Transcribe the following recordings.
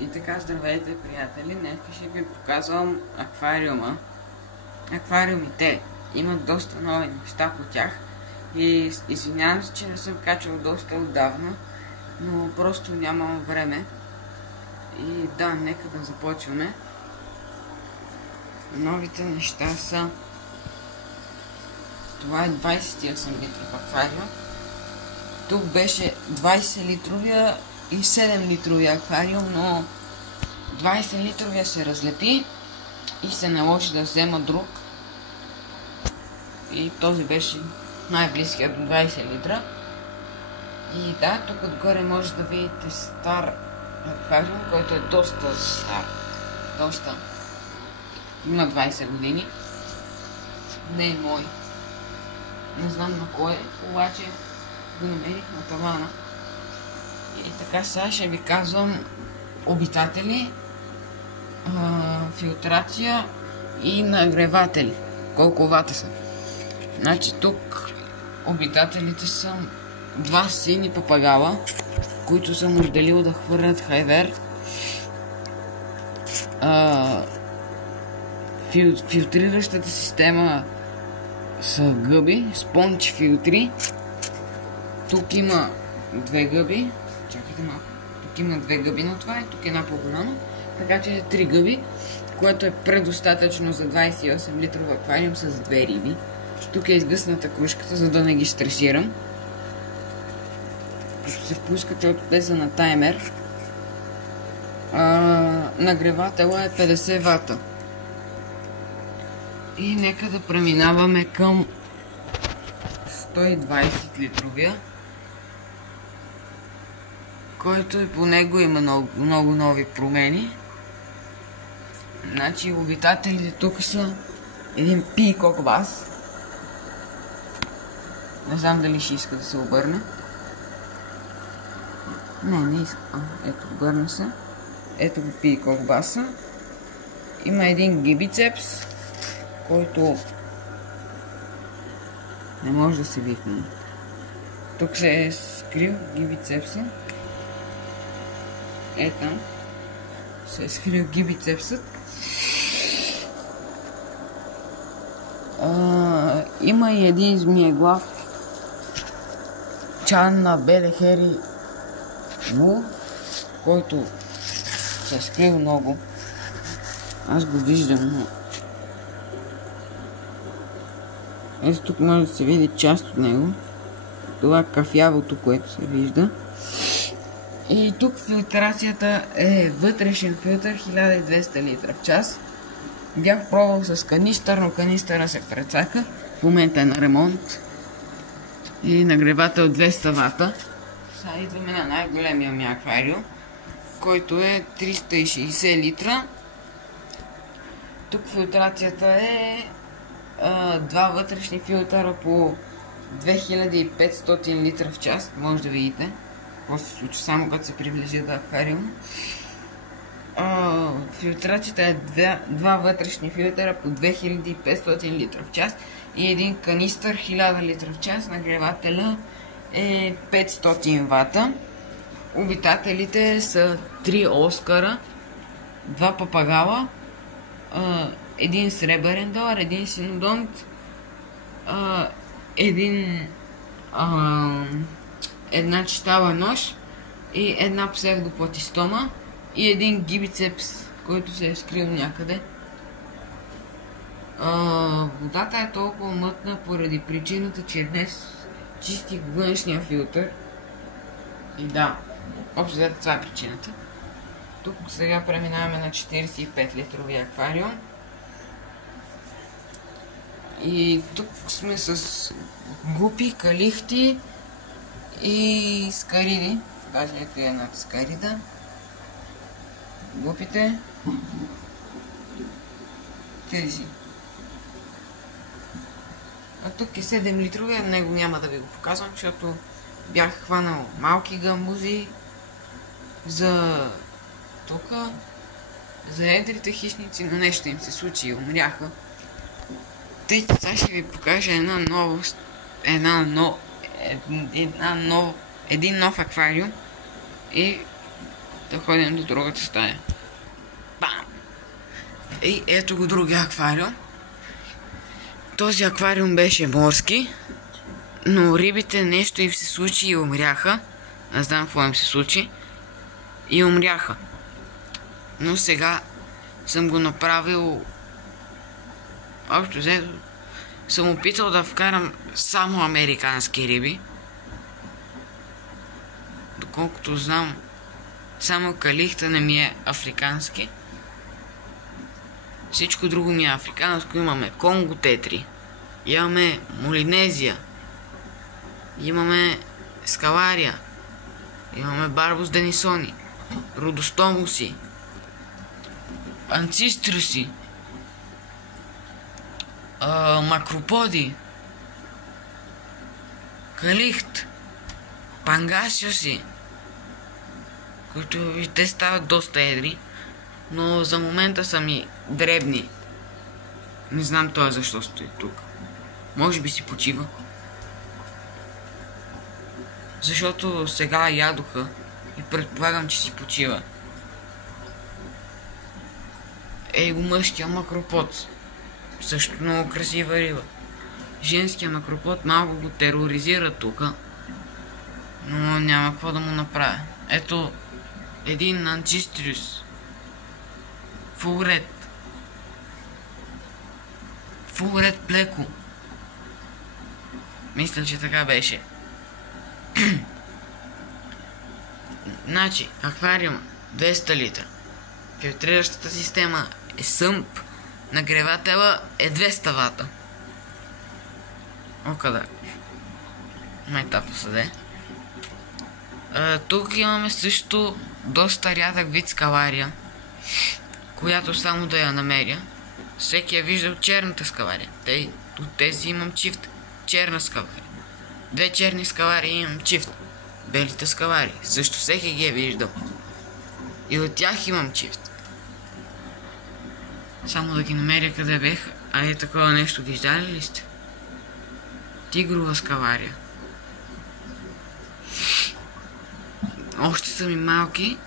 И така, здравейте, приятели! Днес ще ви показвам аквариума. Аквариумите имат доста нови неща по тях. И извинявам се, че не съм качвал доста отдавна, но просто нямам време. И да, нека да започваме. Новите неща са... Това е 28 литров аквариум. Тук беше 20 литровия и 7 литровия аквариум, но 20 литровия се разлепи и се наложи да взема друг. И този беше най-близкия до 20 литра. И да, тук отгоре може да видите стар аквариум, който е доста стар. Доста. Има 20 години. Не е мой. Не знам на кой, обаче го намерих на тавана. И така, сега ще ви казвам обитатели, филтрация и нагреватели. Колко вата са. Значи тук обитателите са два сини папагала, които съм отделил да хвърлят хайвер. Филтриращата система са гъби, спонж филтри. Тук има две гъби. Чакайте малко. Тук има две гъби на това и тук една по-голяма. Така че 3 гъби, което е предостатъчно за 28 литров аквариум с 2 риби. Тук е изгъсната кружката, за да не ги стресирам. Като се пуска, защото те са на таймер. Нагревателът е 50 вата. И нека да преминаваме към 120 литровия, който по него има много нови промени. Значи обитателите тук са един пикок бас. Не знам дали ще иска да се обърне. Не иска. Ето, обърна се. Ето го пикок баса. Има един гибицепс, който не може да се вихне. Тук се е скрил гибицепса. Ето се е скрил гибицепсът. Има и един змиеглав чан на Белехери Му, който се е скрил много. Аз го виждам, но... Ето тук може да се види част от него. Това кафявото, което се вижда. И тук филтрацията е вътрешен филтър 1200 литра в час. Бях пробвал с канистър, но канистъра се прецака. В момента е на ремонт. И нагревател 200 вата. Сега идваме на най-големия ми аквариум, който е 360 литра. Тук филтрацията е два вътрешни филтъра по 2500 литра в час. Може да видите какво се случва само като се приближи до аквариум. Филтрацията е два вътрешни филтъра по 2500 литра в час и един канистър 1000 литра в час. Нагревателя е 500 вата. Обитателите са 3 Оскара, 2 папагала, един сребърен долар, един синодонт, една читава нож и една псевдоплатистома и един гибицепс, който се е скрил някъде. Водата е толкова мътна поради причината, че днес чистих външния филтър. И да, общо взето това е причината. Тук сега преминаваме на 45 литрови аквариум. И тук сме с гупи, калихти и скариди. Даже ето е една скарида. Гупите. Тези си. А тук е 7 литровия, него няма да ви го показвам, защото бях хванал малки гамбузи за тука, за едрите хищници, но нещо им се случи и умряха. Тъй, сега ще ви покажа една новост, един нов аквариум и да ходим до другата стая. Бам! И ето го другия аквариум. Този аквариум беше морски, но рибите нещо им се случи и умряха. Не знам какво им се случи. И умряха. Но сега съм го направил... Общо взето съм опитал да вкарам само американски риби. Доколкото знам, само калихта не ми е африкански. Всичко друго ми е африканско. Имаме Конго тетри, имаме Молинезия, имаме скалария, имаме барбус денисони, родостомуси, анциструси, макроподи, калихт, пангасиоси, които те стават доста едри, но за момента са ми дребни. Не знам той защо стои тук. Може би си почива. Защото сега ядоха и предполагам, че си почива. Ей го мъжкия макропод. Също много красива риба. Женския макропод малко го тероризира тука, но няма какво да му направя. Ето един анцистриус. Фулред плеко. Мисля, че така беше. Значи, аквариум 200 литра. Филтриращата система е съмп. Нагревателя е 200 вата. О, къде? Майтапо съде. Тук имаме също доста рядък вид скалария, която само да я намеря. Всеки е виждал черната скалария. От тези имам чифт. Черна скалария. 2 черни скаларии имам чифт. Белите скалари. Също всеки ги е виждал. И от тях имам чифт. Само да ги намеря къде бех. А е такова нещо виждали ли сте? Тигрова скалария. Още са ми малки.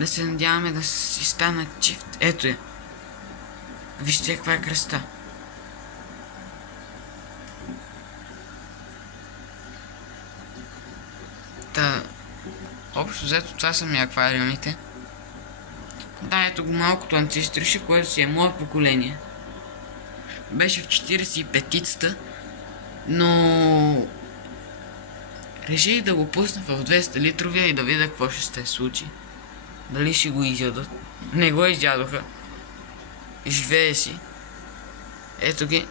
Да се надяваме да си станат чифт. Ето я. Вижте каква е красота. Та, общо взето това са ми аквариумите. Да, ето го малкото анцистрише, което си е мое поколение. Беше в 45-ицата, но реших да го пусна в 200 литровия и да видя какво ще се случи. Дали ще го изядат. Не го изядоха. Живее си. Ето ги.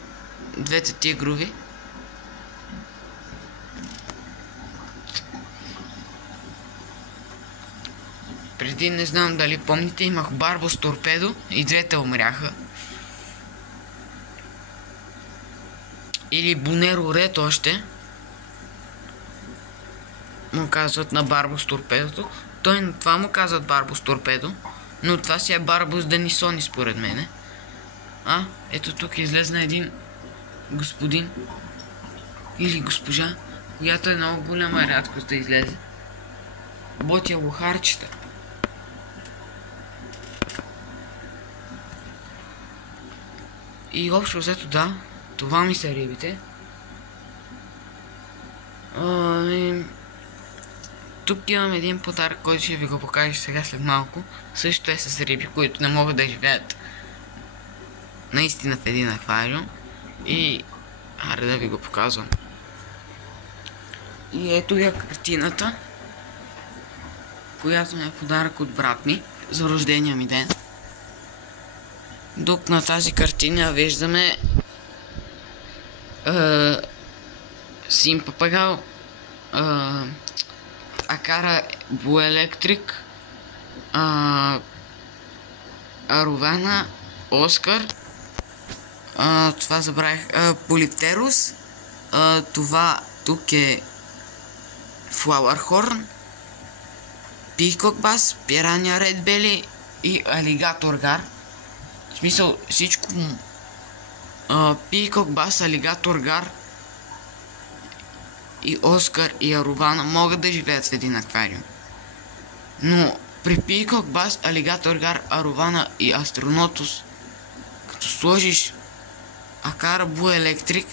Двете тигрови. Преди не знам дали помните, имах барбус торпедо и двете умряха. Или бунеро ред още. Му казват на барбус торпедото. Той на това му казват барбус торпедо. Но това си е барбус денисони според мене. Ето тук излезна един господин или госпожа, която е много голяма рядкост да излезе. Ботя лохарчета. И общо взето да, това ми са рибите. Тук имам един подарък, който ще ви го покажа сега след малко. Също е с риби, които не могат да живеят наистина в един аквариум. И аре да ви го показвам. И ето я картината, която ми е подарък от брат ми за рождения ми ден. Тук на тази картина виждаме син папагал, Акара Буелектрик, Арована, Оскар, това забравих, Полиптерус, това тук е Флауърхорн, Пикок бас, Пирания Редбели и Алигатор гар. В смисъл всичко Пикок бас, Алигатор гар и Оскар и Арована могат да живеят в един аквариум. Но При Peacock Bass, Alligator Gar, Arovana и Astronotus, като сложиш Акара Blue Electric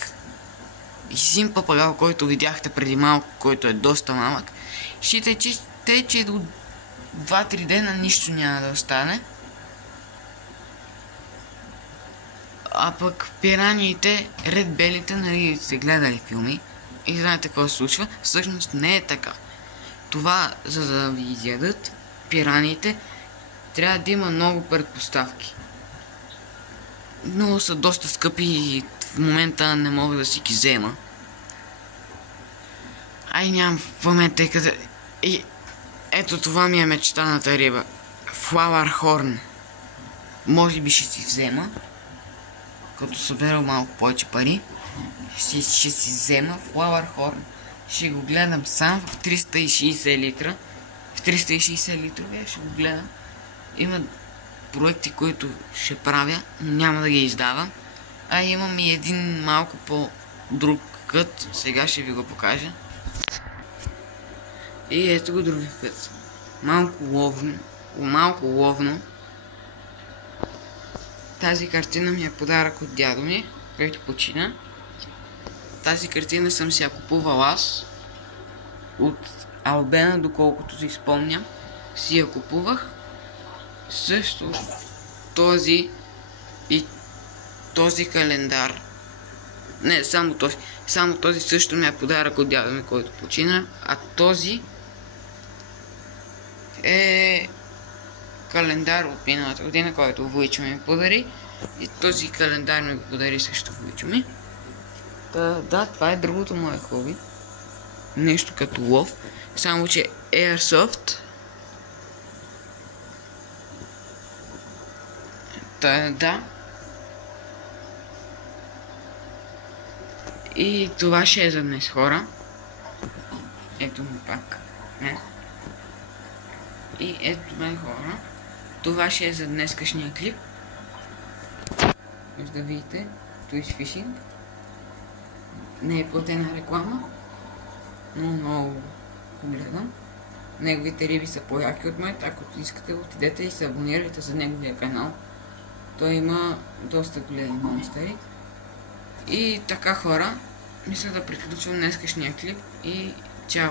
и Син Папагал, който видяхте преди малко, който е доста малък, считайте, че до 2-3 дена нищо няма да остане. А пък пираниите, редбелите, нали сте гледали филми и знаете какво се случва, всъщност не е така. Това, за да ви изядат пираниите, трябва да има много предпоставки. Но са доста скъпи и в момента не мога да си ги взема. Ай, нямам в момента къде... И ето това ми е мечтаната риба. Flower Horn. Може би ще си взема. Като събера малко повече пари. Ще си взема Flower Horn. Ще го гледам сам в 360 литра. В 360 литровия ще го гледам. Има проекти, които ще правя, но няма да ги издавам. А имам и един малко по-друг кът. Сега ще ви го покажа. И ето го други кът. Малко ловно. Тази картина ми е подарък от дядо ми, който почина. Тази картина съм си я купувал аз. От Албена, доколкото си спомням, си я купувах. Също този и този календар. Не, само този. Само този също ми е подарък от дядо ми, който почина. А този е календар от миналата година, който Войчо ми подари. И този календар ми го подари също Войчо ми. Да, това е другото мое хоби. Нещо като лов. Само че Airsoft. Да. И това ще е за днес, хора. Ето ми пак. Не. И ето ме, хора. Това ще е за днескашния клип. Може да видите. Twitch Fishing. Не е платена реклама. Но много гледам. Неговите риби са по-яки от мен. Ако искате, отидете и се абонирайте за неговия канал. Той има доста големи монстери. И така, хора, мисля да приключвам днескашния клип и чао!